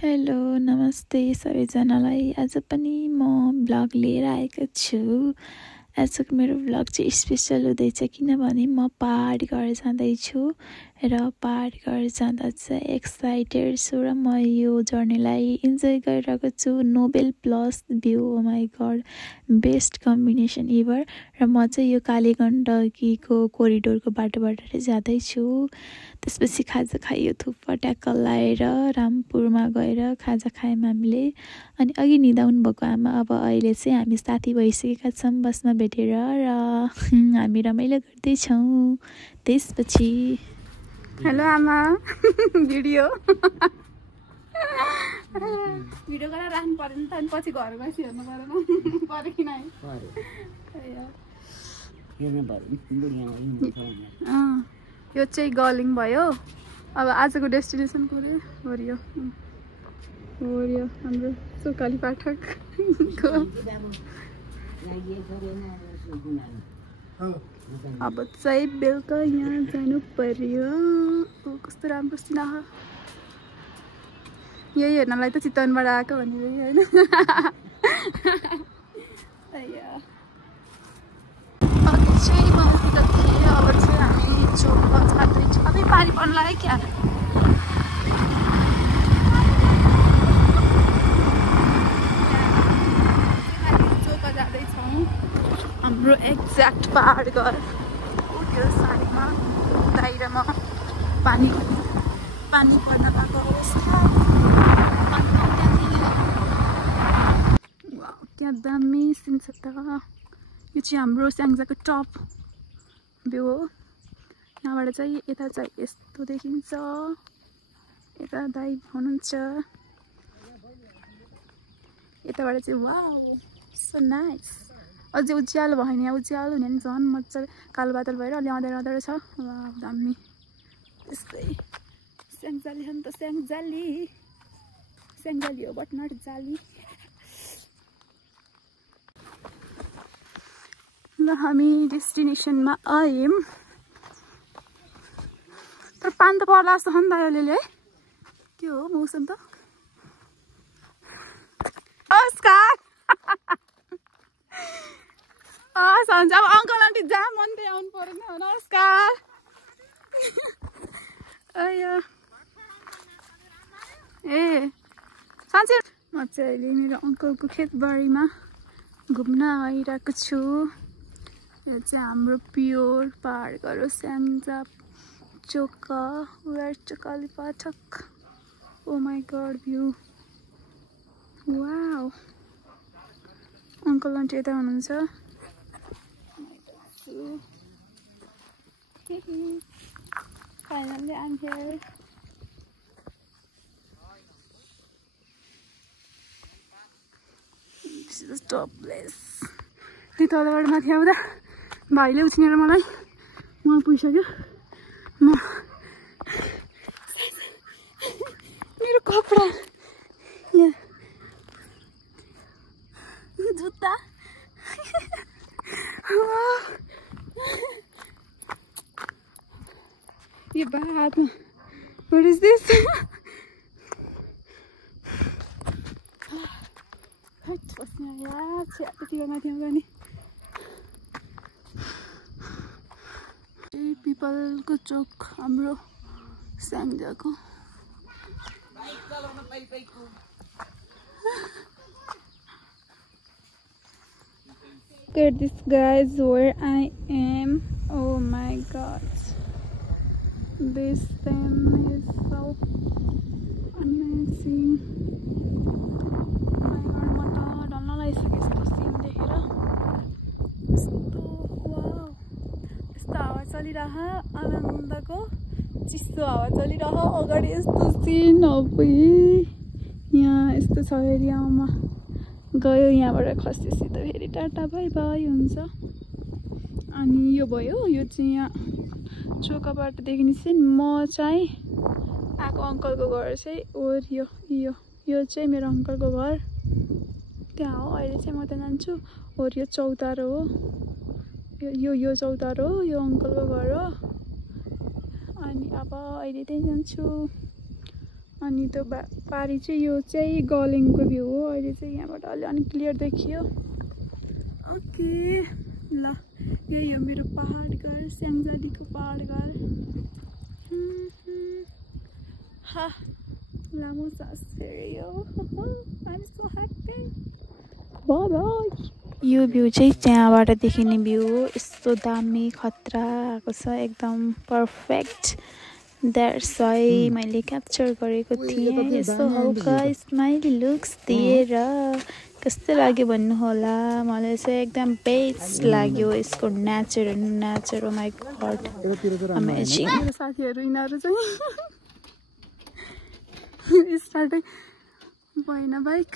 Hello नमस्ते सबैजनालाई। आज पनि म ब्लग लिएर आएको छु। आजको मेरो ब्लग चाहिँ स्पेसल हुँदैछ किनभने म पहाड घर जाँदैछु र पहाड घर जाँदा चाहिँ एक्साइटेड छु र म यो जर्नीलाई इन्जोय गरिरहेको छु। Noble plus view, oh my God, best combination ever. र म चाहिँ यो काली गण्डकीको कोरिडोरको बाटोबाट जाँदैछु। त्यसपछि खाजा खायो, थुक्पा ट्याक्क लाएर रामपुरमा गएर खाजा खायौँ हामीले। अनि अघि निदाउनु भएको आमा अब अहिले चाहिँ हामी साथी भइसकेका छौँ बसमा भेटेर र हामी रमाइलो गर्दैछौँ। त्यसपछि हेलो आमा भिडियो भिडियो गरेर राख्नु पर्यो नि त, अनि पछि घर गएपछि हेर्नु परेन पऱ्यो कि नै? यो चाहिँ गलिङ भयो। अब आजको डेस्टिनेसन कोरियो हाम्रो सोकाली पाठकको। अब चाहिँ बेलुका यहाँ जानु पर्यो। कस्तो राम्रो सिनाहा, यही हेर्नलाई त चितवनबाट आएको भनेर होइन। अघि चाहिँ मतिर थिएँ, अब चाहिँ हामी चोक जाँदैछौँ। अझै पानी पर्न लाग्यो क्या। चोक जाँदैछौँ, हाम्रो एक्ज्याक्ट पहाड घर त्यो साइडमा दाइरामा पानी पर्न गएको अवस्था। क्या दामी सिन छ त। यो चाहिँ हाम्रो स्याङ्जाको टप भ्यू हो। यहाँबाट चाहिँ यता चाहिँ यस्तो देखिन्छ। यता दाइ हुनुहुन्छ, यताबाट चाहिँ वाउ सो नाइस। अझै उज्यालो भयो नि, यहाँ उज्यालो हुने नि झन् मजाले कालो बादल भएर अलि अँध्यारो छ। वाह दामी। त्यस्तै स्याङ्जाली हो नि त, स्याङ्जाली हो बट नट जाली। ल हामी डेस्टिनेसनमा आयौँ। तर पानी त पर्ला जस्तो छ नि त अहिले। के हो मौसम त? नमस्कार। हुन्छ अब अङ्कल आन्टी जहाँ मन त्यही आउनु पर्यो नि। नमस्कार। ए साँच्चै म चाहिँ अहिले मेरो अङ्कलको खेतबारीमा घुम्न आइरहेको छु। यो चाहिँ हाम्रो प्योर पहाड घर हो, Syangja Choka where Chokali Pathak. Oh my god view, wow. Uncle aunty यता हुनुहुन्छ। Finally, I'm here. This is the top place. त्यो तलबाट माथि आउँदा भाइले उछिनेर मलाई उहाँ पुगिसक्यो। मेरो कपडा यहाँ जुत्ता ये बात में what is this? हट बस्ने यार छ्यातिर माथि आउँदा नि पिपलको चोक हाम्रो स्याङ्जाको। Look at this guys, where I am. Oh my god, this thing is so amazing. My god, म त डल्न लागिसक्यो यस्तो सिन देखेर। यस्तो वाउ, यस्तो हावा चलिरह, आनन्दको चिसो हावा चलिरह। अगाडि यस्तो सिन अबुई यहाँ यस्तो छ एरियामा गयो, यहाँबाट खस्यो सिधै फेरि टाटा बाई बाई हुन्छ। अनि यो भयो, यो चाहिँ यहाँ चोकाबाट देखिने चाहिँ म चाहिँ आएको अङ्कलको घर चाहिँ ओरियो। यो चाहिँ मेरो अङ्कलको घर त्यहाँ हो। अहिले चाहिँ म त्यहाँ जान्छु। ओरियो चौतारो हो, यो चौतारो हो, यो अङ्कलको घर हो। अनि अब अहिले त्यहीँ जान्छु। अनि त्यो पारी चाहिँ यो चाहिँ गलेङको भ्यू हो। अहिले चाहिँ यहाँबाट अलि क्लियर देखियो। ओके ल यही हो मेरो पहाड घर, स्याङ्जालीको पहाड घर। लामो सास फेर्यो। I'm so happy. Bye bye. यो भ्यू चाहिँ त्यहाँबाट देखिने भ्यू हो। यस्तो दामी खतरा आएको छ, एकदम पर्फेक्ट। द्याट्स वाइ मैले क्याप्चर गरेको थिएँ। यस्तो हल्का स्माइल लुक्स दिएर कस्तो लाग्यो भन्नु होला। मलाई चाहिँ एकदम बेस्ट लाग्यो यसको nature. Oh my God amazing. मेरो साथीहरू यिनीहरू चाहिँ स्टार्टै भएन बाइक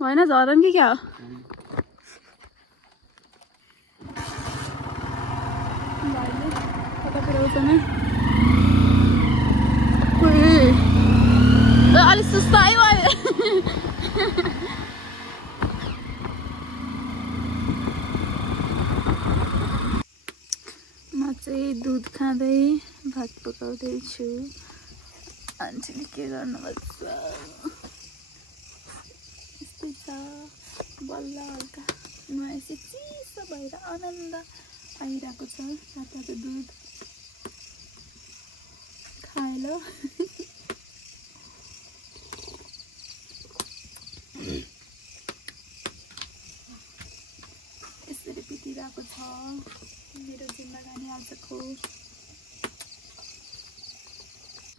भएन झरन कि क्या हो। भाइले कता पुऱ्याउँछ नि अलिक सुस्तायो अहिले। म चाहिँ दुध खाँदै भात पकाउँदैछु। आन्टीले के गर्नुपर्छ यस्तै छ। बल्ल हल्का नुहाएपछि चिसो भएर आनन्द आइरहेको छ। तातो दुध खाएर यसरी बितिरहेको छ मेरो जिन्दगानी आजको।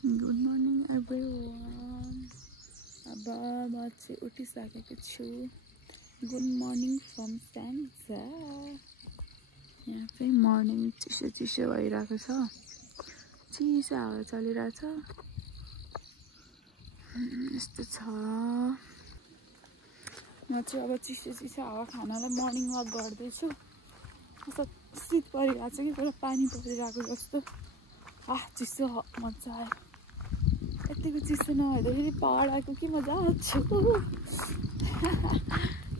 Good morning everyone. अब म चाहिँ उठिसकेको छु। Good morning from Syangja. यहाँ चाहिँ मर्निङ चिसो भइरहेको छ। चिसो हावा चलिरहेछ। यस्तो छ। म चाहिँ अब चिसो हावा खानलाई मर्निङ वाक गर्दैछु। कस्तो शीत परिरहेको छ कि पुरा पानी परिरहेको जस्तो। चिसो मजा आयो। यतिको चिसो नभइदिखेरि पहाड आएको कि मजा छु।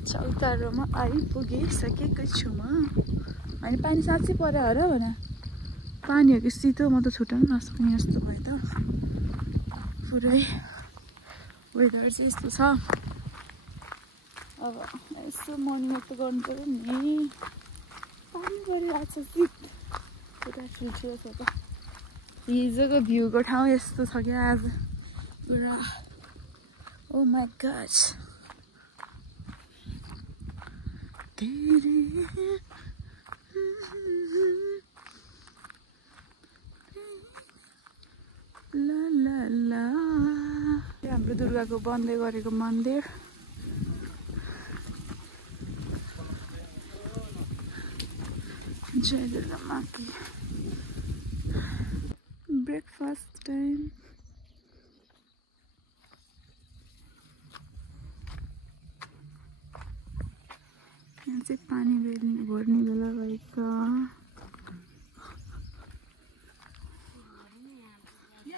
चौतारोमा आइपुगिसकेको छु म। अनि पानी साँच्चै पऱ्यो हो र भने पानी हो कि शीतो म त छुट्याउनु नसक्ने जस्तो भयो त। पुरै वेदर चाहिँ यस्तो छ। अब यसो मर्निङ वाक त गर्नु पऱ्यो नि। पानी परिरहेको छ शीत पुरा ठुल्ठुलो छ त। हिजोको भ्यूको ठाउँ यस्तो छ क्या आज पुरा। ओ माई गॉड। ला ला ला। हाम्रो दुर्गाको बन्दै गरेको मन्दिर। जय दुर्गा माँ की। Breakfast time. यहाँ चाहिँ पानी भर्ने बेला रहेछ।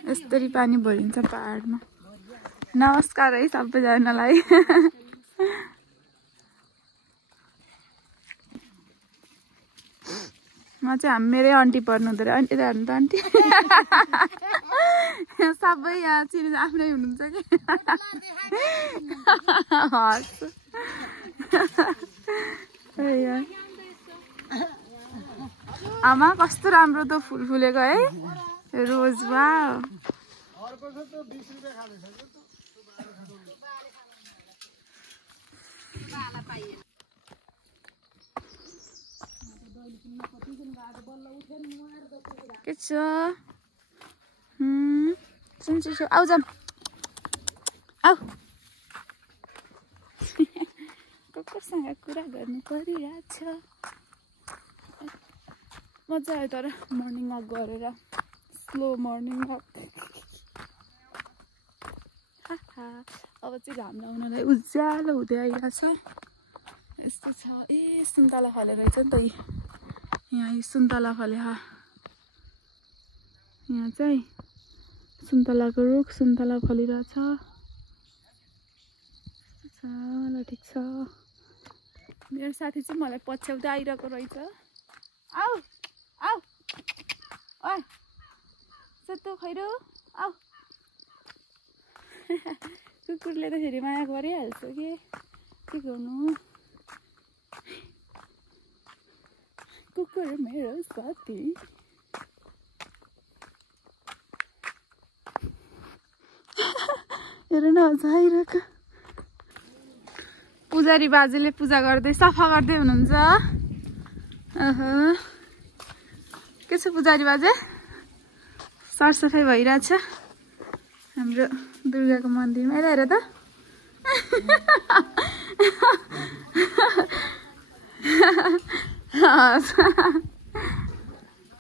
यस्तरी पानी भरिन्छ पहाडमा। नमस्कार है सबैजनालाई। म चाहिँ मेरै आन्टी पर्नु हुँदो रहेछ। आन्टी त हेर्नु त आन्टी सबै यहाँ चिनी आफ्नै हुनुहुन्छ कि। आमा कस्तो राम्रो त फुल फुलेको है रोज। वाउ के छ सुन्छु। आउ जाम आउ। कसैसँग कुरा गर्नु परिरहेछ। मजा आयो तर मर्निङ वाक गरेर। Slow morning walk. अब चाहिँ घाम लाउनलाई उज्यालो हुँदै आइरहेछ। यस्तो छ। ए सुन्तला फले रहेछ नि त यहाँ। सुन्तला फले। यहाँ चाहिँ सुन्तलाको रुख सुन्तला फलिरहेछ। ल ठिक छ। मेरो साथी चाहिँ मलाई पछ्याउँदै आइरहेको रहेछ। आऊ आऊ ओइ सेतो खैरो आऊ। कुकुरले त फेरि माया गरिहाल्छ के गर्नु कुकुर मेरो साथी हेर न आइरहेको पुजारी बाजेले पूजा गर्दै सफा गर्दै हुनुहुन्छ के छ पुजारी बाजे सरसफाइ भइरहेछ हाम्रो दुर्गाको मन्दिरमा हेर त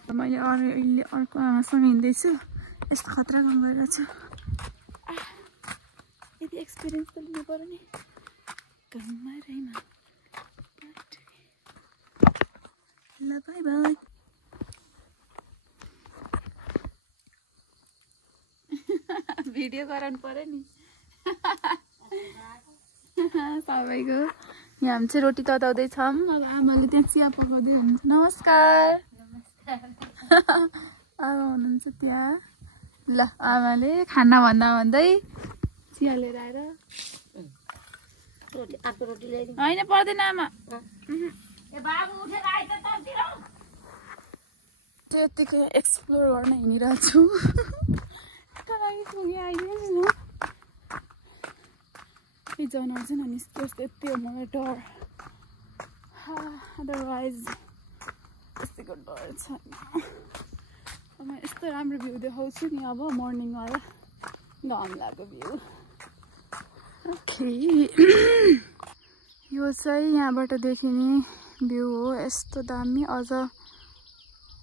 मैले अहिले अर्को आमासँग हिँड्दैछु यस्तो खतरा काम गरिरहेछ यति एक्सपिरियन्स त लिनु पर्यो नि कमरैमा ल बाई बाई भिडियो गराउनु पर्यो नि सबैको यहाँ हामी चाहिँ रोटी तताउँदैछौँ अब आमाले त्यहाँ चिया पकाउँदै हुनुहुन्छ नमस्कार आमा हुनुहुन्छ त्यहाँ ल आमाले खाना भन्दा भन्दै चिया लिएर आएर होइन पर्दैन आमा त्यतिकै एक्सप्लोर गर्न हिँडिरहेको छु पुगेँ आइदिनुहोस् न यो जनावर चाहिँ ननिस्कियोस् त्यति हो मलाई डर अदरवाइज त्यतिको डर छैन म यस्तो राम्रो भ्यू देखाउँछु नि अब मर्निङवाला घाम लागेको भ्यू ओके यो चाहिँ यहाँबाट देखिने भ्यू हो यस्तो दामी अझ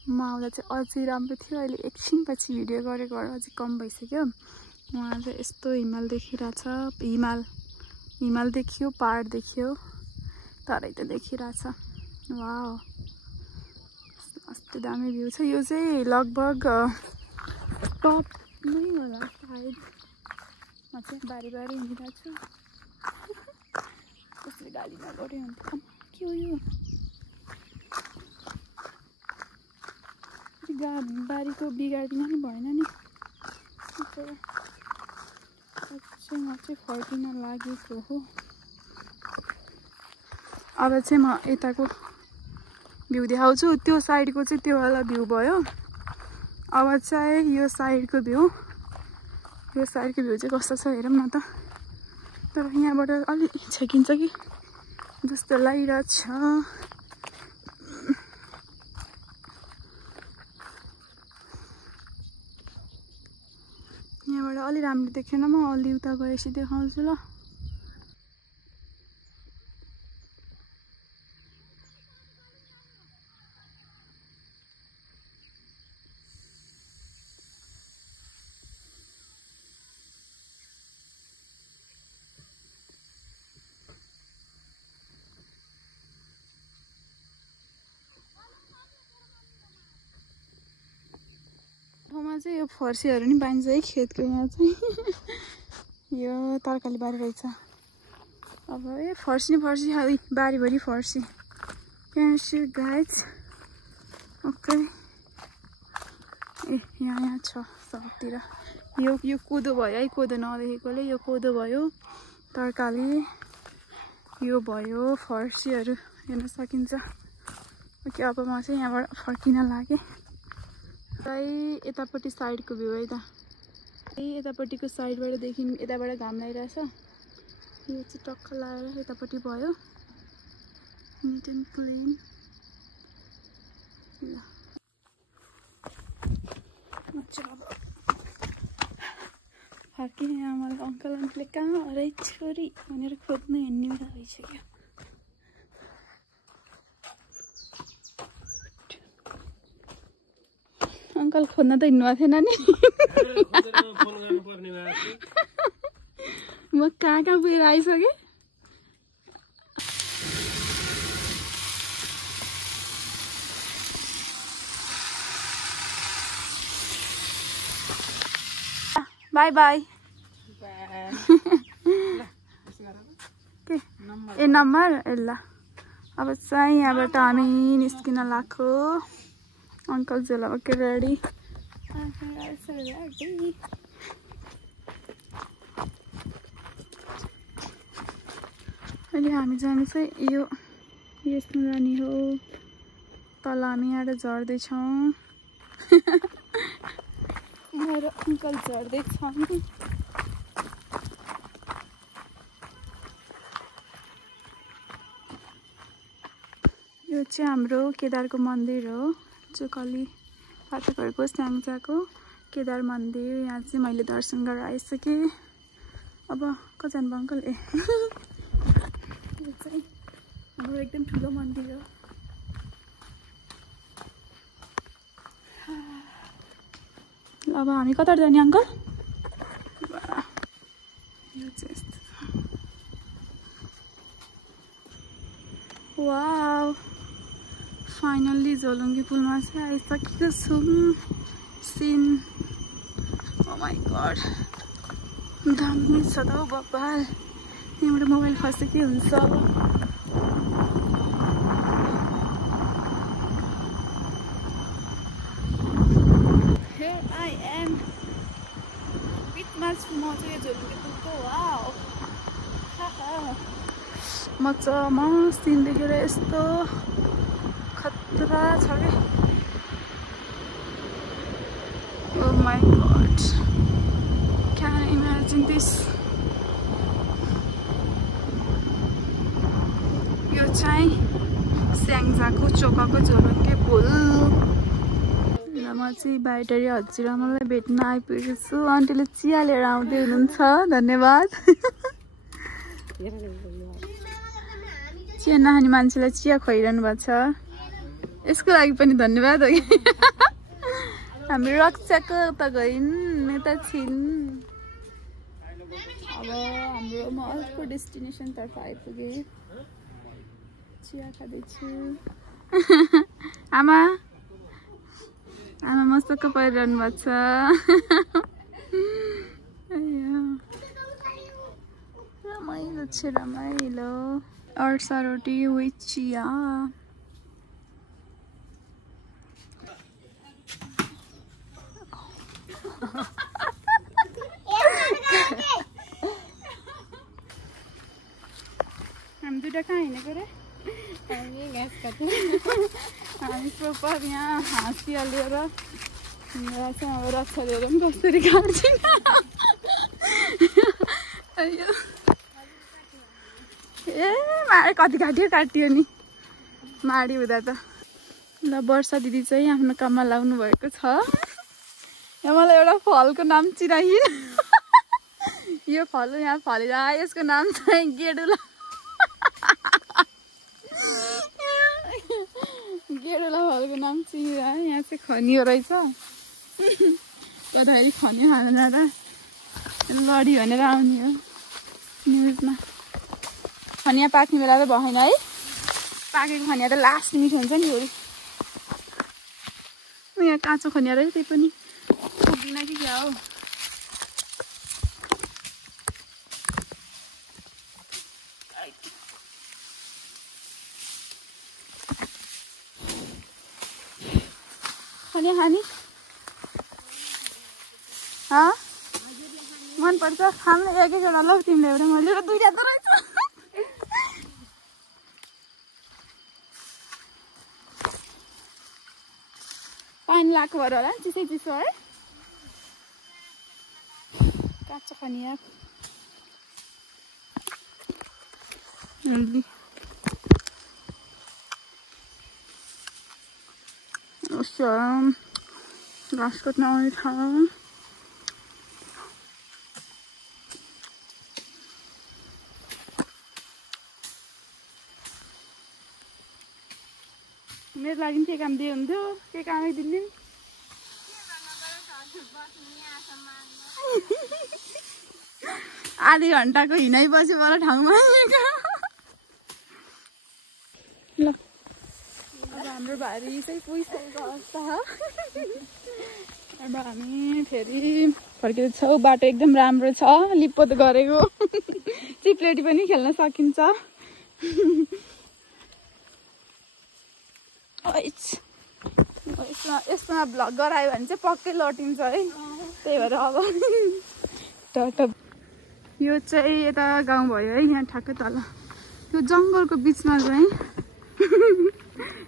म आउँदा चाहिँ अझै राम्रो थियो अहिले एकछिनपछि भिडियो गरेको अझै कम भइसक्यो उहाँ चाहिँ यस्तो हिमाल देखिरहेछ हिमाल देखियो पहाड देखियो तरै त देखिरहेछ वाउ कस्तो दामी भ्यू छ यो चाहिँ लगभग टप नै होला सायद म चाहिँ बारी हिँडिरहेको छु कसरी गाडी नगरे हुन्छ के हो यो बारीको बिगार्दिन नि भएन नि म चाहिँ फर्किन लागेको हो अब चाहिँ म यताको भ्यू देखाउँछु त्यो साइडको चाहिँ त्यो वाला भ्यू भयो अब चाहिँ यो साइडको भ्यू चाहिँ कस्तो छ हेरौँ न त तर यहाँबाट अलि छेकिन्छ कि जस्तो लागिरहेछ यहाँबाट अलि राम्रो देखेन म अलि उता गएपछि देखाउँछु ल ठाउँमा चाहिँ यो फर्सीहरू नि पाइन्छ है खेतको यहाँ चाहिँ यो तरकारी बारी रहेछ अब फर्सी बारीभरि फर्सी गाइज ओके यहाँ छ सबतिर यो कोदो भयो है कोदो नदेखेकोले यो कोदो भयो तरकारी यो भयो फर्सीहरू हेर्न सकिन्छ ओके अब म चाहिँ यहाँबाट फर्किन लागेँ यतापट्टि साइडको भ्यू है त यतापट्टिको साइडबाट देखिन यताबाट घाम लागिरहेछ यो चाहिँ टक्क लगाएर यतापट्टि भयो निट एन्ड क्लिन ल फर्किने आमाले अङ्कलले कहाँ हराइ छोरी भनेर खोज्नु हिँड्ने बेला भइसक्यो अंकल खोज्न त हिँड्नुभएको थिएन नि म कहाँ पुगेर आइसकेँ बाई बाई ए नम्बर ल अब चाहिँ यहाँबाट हामी निस्किन लाग्यो अंकल चला ओके रेडी अहिले हामी जाने चाहिँ यो यसमा जाने हो। तल हामी यहाँ झर्दैछौँ। मेरो अङ्कल झर्दैछन्। यो चाहिँ हाम्रो केदारको मन्दिर हो, जो कली फाटकहरूको स्याङ्जाको केदार मन्दिर। यहाँ चाहिँ मैले दर्शन गरेर आइसकेँ। अब कहाँ जानुभयो अङ्कल? यो चाहिँ हाम्रो एकदम ठुलो मन्दिर हो। अब हामी कता जाने अङ्कल? यो चाहिँ यस्तो। वाउ, फाइनल्ली झोलुङ्गे पुलमा चाहिँ आइसकेको छौँ। सिन, ओ माई गॉड, दामी छ त हौ बब्बाल। यहाँबाट मोबाइल खस्यो के हुन्छ अब? Here I am, बिचमा छु म चाहिँ यो झोलुङ्गे पुलको। वाउ, मजामा सिन देखेर यस्तो खतरा छ क्या। Oh my god, can I imagine this? यो चाहिँ स्याङ्जाको चोकाको झोलुङ्गे पुल। म चाहिँ बाइटरी हजुरआमालाई भेट्न आइपुगेको छु। आन्टीले चिया लिएर आउँदै हुनुहुन्छ, धन्यवाद। चिया नखाने मान्छेलाई चिया खुवाइरहनु भएको छ, यसको लागि पनि धन्यवाद हो। हामी रक्षाको त गइन्, यता छिन्। अब हाम्रो म अर्को डेस्टिनेसनतर्फ आइपुगेँ। चिया खाँदैछु। आमा मस्तको परिरहनु भएको छ। रमाइलो छ, रमाइलो। अर्सा रोटी विथ चिया। हामी दुइटा कहाँ हिँडेको रे? हामी प्रोपर यहाँ हाँसिहाल्यो र अब रक्षा लिएर पनि कसरी काट्छौँ। ए माडे कति काटियो नि माडी हुँदा त। ल वर्षा दिदी चाहिँ आफ्नो काममा लाग्नु भएको छ। यहाँ मलाई एउटा फलको नाम चिराइन। यो फल यहाँ फलेर यसको नाम चाहिँ गेडुला। गेडुला फलको नाम चिरा। यहाँ चाहिँ खनियो रहेछ। कताखेरि खनियो खानु जाँदा लडी भनेर आउने हो न्युजमा। खनिया पाक्ने बेला त भएन है। पाकेको खनिया त लास्ट मिठो हुन्छ नि। थोरै यहाँ काँचो खनिया रहेछ, त्यही पनि पुग्दैन कि क्या हो। खनिया खाने मन पर्छ खानु। एकैजना ल तिमीले एउटा, मैले दुईटा त रहेछ। पानी लगाएको भएर होला, चिसै चिसो है। काँचो खनिया घाँस काट्न आउने ठाउँ। मेरो लागि के काम दिए हुन्थ्यो, के कामै दिने। आधी घन्टाको हिँडाइ बस्यो मलाई ठाउँमा। ल अब हाम्रो भारी चाहिँ पुगिसकेको अवस्था हो। अब हामी फेरि फर्किँदैछौँ। बाटो एकदम राम्रो छ, लिप्पो त गरेको। चिप्लेटी पनि खेल्न सकिन्छ। यसमा भ्लग गरायो भने चाहिँ पक्कै लटिन्छ है। त्यही भएर अब टट। यो चाहिँ यता गाउँ भयो है, यहाँ ठ्याक्कै तल यो जङ्गलको बिचमा चाहिँ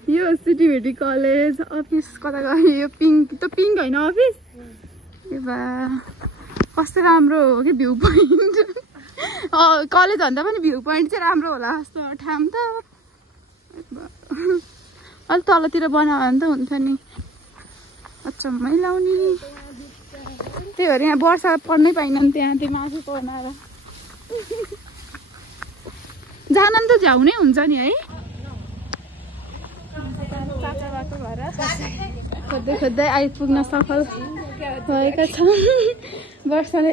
यो सिटीभेटी कलेज अफिस कता गयो यो पिङ्क त पिङ्क होइन अफिस ए बा कस्तो राम्रो हो कि भ्यू पोइन्ट कलेज भन्दा पनि भ्यू पोइन्ट चाहिँ राम्रो होला जस्तो ठाउँ त अलि तलतिर बनायो भने त हुन्थ्यो नि अचम्मै लाउने त्यही भएर यहाँ वर्षा पढ्नै पाइनन् त्यहाँ त्यो माथि बनाएर जान नि त झ्याउनै हुन्छ नि है खोज्दै खोज्दै आइपुग्न सफल भएका छौँ वर्षाले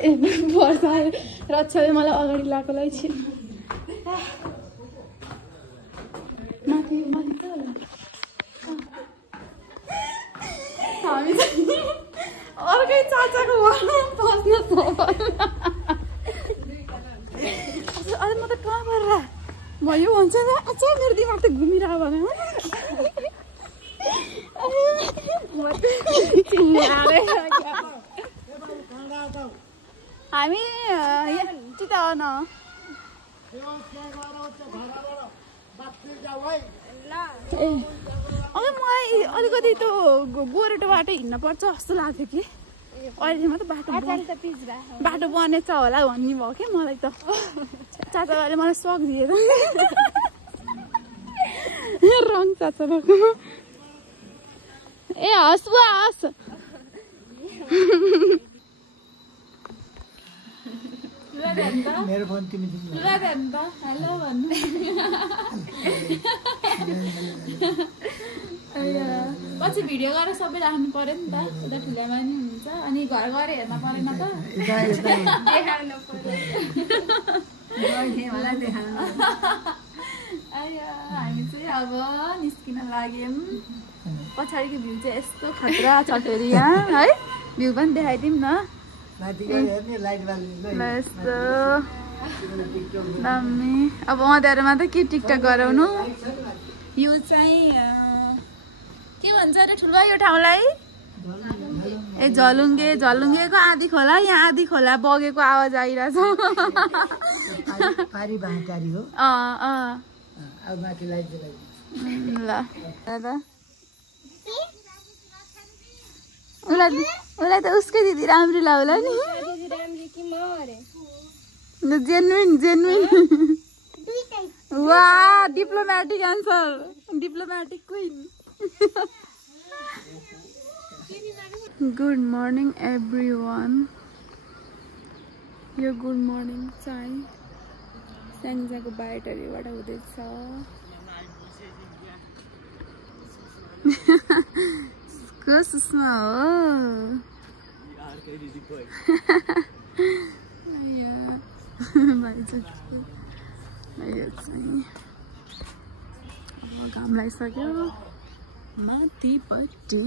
रक्षाले मलाई अगाडि लगाएकोलाई छु माथि माथि त हामी अर्कै चाचाको घरमा पस्न सफल अरे म त कहाँ गएर भयो भन्छ नि अच्छा मेरो दिमाग त घुमिरह भने हामी चितावन अब मलाई अलिकति त्यो गोरेटो बाटो हिँड्न पर्छ जस्तो लाग्थ्यो कि अहिले मात्रै बाटो बनेछ होला भन्ने भयो कि मलाई त चाचाले मलाई सक दिएर रङ चाचा भएको ए हस् बुवा हस् मेरो फोन तिमी हेलो भन्नु पछि भिडियो गरेर सबै राख्नु पर्यो नि त उता ठुलामा नि हुन्छ अनि घर गएर हेर्न परेन त हामी चाहिँ अब निस्किन लाग्यौँ पछाडिको भ्यू चाहिँ यस्तो खतरा छ फेरि यहाँ है भ्यू पनि देखाइदिउँ न यस्तो दामी अब अँध्यारोमा त के टिकटक गराउनु यो चाहिँ के भन्छ अरे ठुलो यो ठाउँलाई ए झलुङ्गेको आधी खोला यहाँ आधी खोला बगेको आवाज आइरहेछ ल उसलाई त उसकै दिदी राम्रो लाग्ला नि जेन्युन वा diplomatic answer diplomatic queen good morning everyone यो गुड मर्निङ चाहिँ स्याङ्जाको बाटोबाट हुँदैछ सुषमा हो घाम लागिसक्यो माथिपट्टि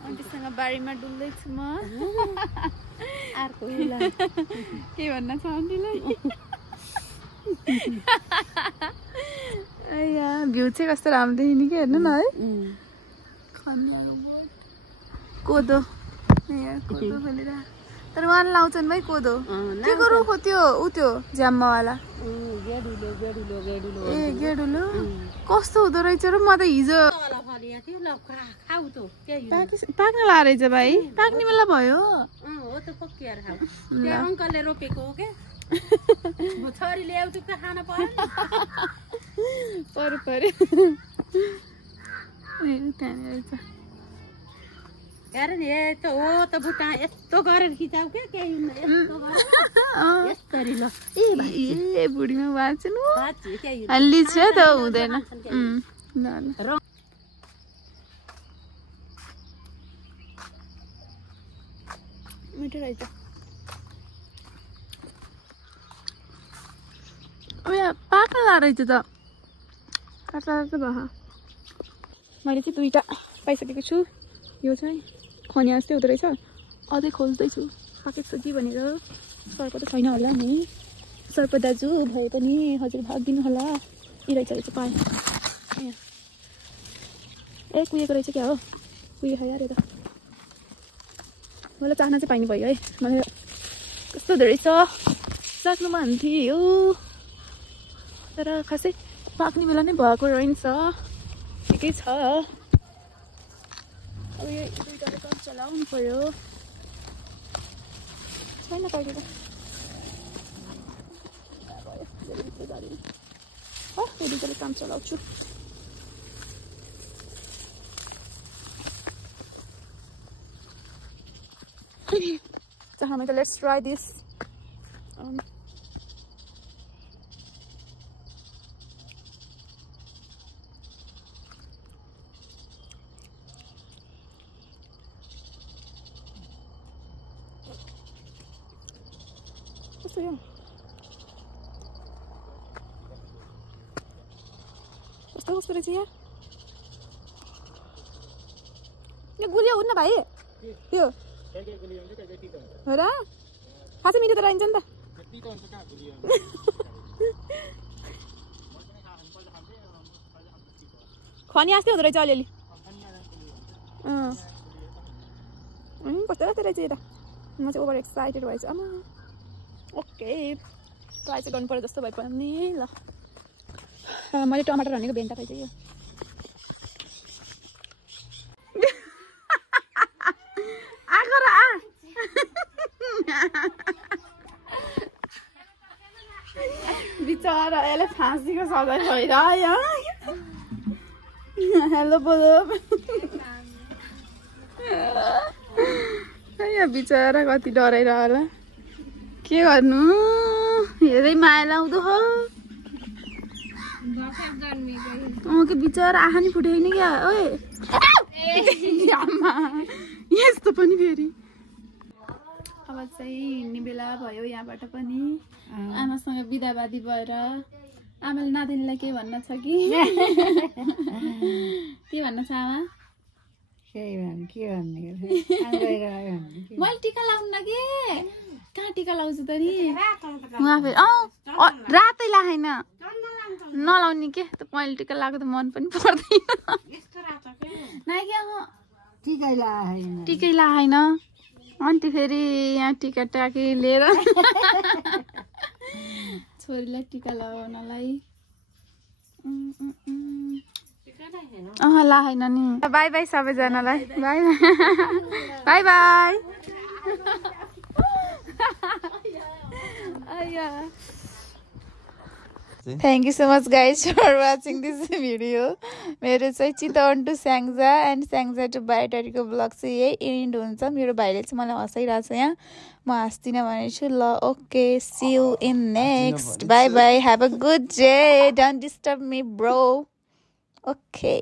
आन्टीसँग बारीमा डुल्दैछु म अर्को के भन्न छ आन्टीलाई भ्यू चाहिँ कस्तो राम्रो देखिने कि हेर्नु न है कोदो कोदो खोलेर तर उहाँले लाउँछन् भाइ कोदो के गरौँ खो त्यो ऊ त्यो ज्याम्मावाला ए गेडुलो कस्तो हुँदो रहेछ र म त हिजो पाक्न ला रहेछ भाइ पाक्ने बेला भयो अंकलले रोपेको हो के छोरीले एउटा खान पर्यो त्यहाँनिर हेर नि यस्तो हो त बुट्टा यस्तो गरेर खिचाउ के केही यस्तो गरेर यसरी ल ए बुढीमा बाँच्नु अलि छ त हुँदैन मिठो रहेछ पाक्न ला रहेछ त काट्ला त भयो मैले चाहिँ दुईवटा पाइसकेको छु यो चाहिँ खनिया जस्तै हुँदो रहेछ अझै खोल्दैछु पाकेको छ कि भनेर सर्प त छैन होला नि सर्प दाजु भए पनि हजुर भागिदिनु होला यी रहेछ पाएँ यहाँ ए कुहिएको रहेछ क्या हो कुहियो है यार यो त मलाई चाहना चाहिँ पाइने भयो है मलाई कस्तो धेरै छ सक्नु मन थियो तर खासै पाक्ने बेला नै भएको रहेछ ठिकै छ अब यो दुईटाले काम चलाउनु पर्यो छैन पाकेको यो दुईटाले काम चलाउँछु Hamida, let's try this. What's the What's the here? You go here, wouldn't I? Here. हो र खासै मिठो त रहन्छ नि त खनी आस्ते हुँदो रहेछ अलिअलि कस्तो कस्तो रहेछ यो त म चाहिँ ओभर एक्साइटेड भएछु आमा ओके ट्राई चाहिँ गर्नु पर्यो जस्तो भए पनि ल मैले टमाटर हानेको भेन्टा खाइदिएँ यो बिचारा यसले फाँसीको सजाय भइरह्यो हेलो बोलो यो बिचारा कति डराइरह होला के गर्नु हेरै माया लाउँदो हो के बिचारा आँखा नि फुटेन क्या ओए यस्तो पनि फेरि अब चाहिँ हिँड्ने बेला भयो यहाँबाट पनि आमासँग बिदावादी भएर आमाले नातिनीलाई के भन्न छ कि के भन्न छ आमा मैले टिका लाउनु कि कहाँ टिका लाउँछु त नि रातै लाएन नलाउने के त मैले टिका लगाएको त मन पनि पर्दैन टिकै लाएन अन्त फेरि यहाँ टिका टाकी लिएर छोरीलाई टिका लगाउनलाई लाएन नि बाई बाई सबैजनालाई by by by Thank you so much guys for watching this video. मेरो चाहिँ Chitwan to Syangja and Syangja to बायोटारीको ब्लग चाहिँ यही एन्ड हुन्छ मेरो भाइले चाहिँ मलाई हँसाइरहेको छ यहाँ म हाँस्दिनँ भनेछु ल okay see you in next bye bye have a good day don't disturb me bro okay